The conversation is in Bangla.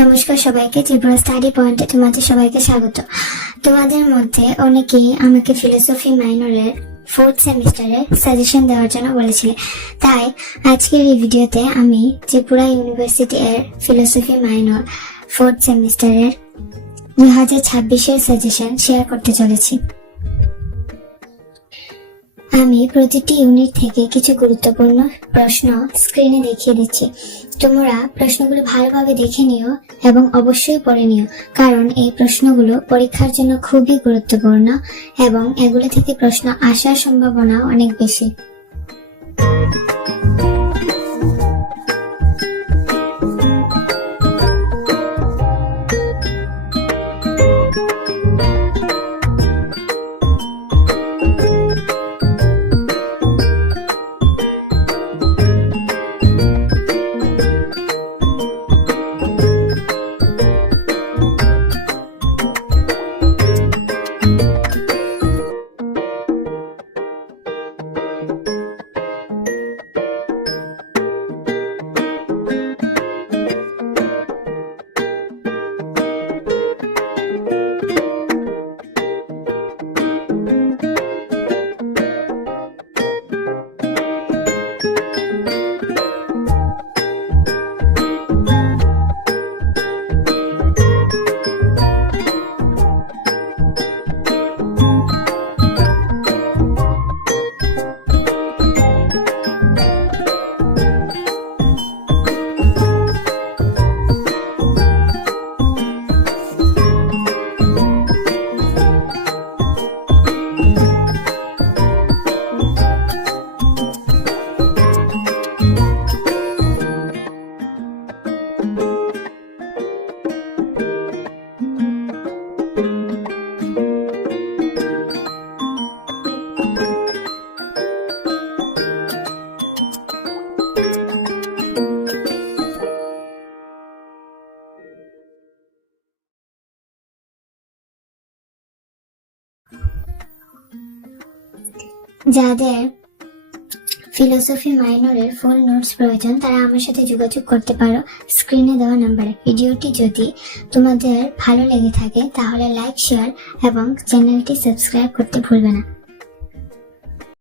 নমস্কার সবাইকে, ত্রিপুরা স্টাডি পয়েন্টে তোমাদের সবাইকে স্বাগত। তোমাদের মধ্যে অনেকেই আমাকে ফিলোসফি মাইনরের 4th সেমিস্টারের সাজেশন দেওয়ার জন্য বলেছিলে, তাই আজকের এই ভিডিওতে আমি ত্রিপুরা ইউনিভার্সিটি এর ফিলোসফি মাইনর 4th সেমিস্টারের 2026-এর সাজেশন শেয়ার করতে চলেছি। আমি প্রতিটি ইউনিট থেকে কিছু গুরুত্বপূর্ণ প্রশ্ন স্ক্রিনে দেখিয়ে দিচ্ছি। তোমরা প্রশ্নগুলো ভালোভাবে দেখে নিও এবং অবশ্যই পড়ে নিও, কারণ এই প্রশ্নগুলো পরীক্ষার জন্য খুবই গুরুত্বপূর্ণ এবং এগুলো থেকে প্রশ্ন আসার সম্ভাবনা অনেক বেশি। যাদের ফিলোসফি মাইনরের ফুল নোটস প্রয়োজন তারা আমার সাথে যোগাযোগ করতে পারো স্ক্রিনে দেওয়া নাম্বারে। ভিডিওটি যদি তোমাদের ভালো লেগে থাকে তাহলে লাইক, শেয়ার এবং চ্যানেলটি সাবস্ক্রাইব করতে ভুলবে না।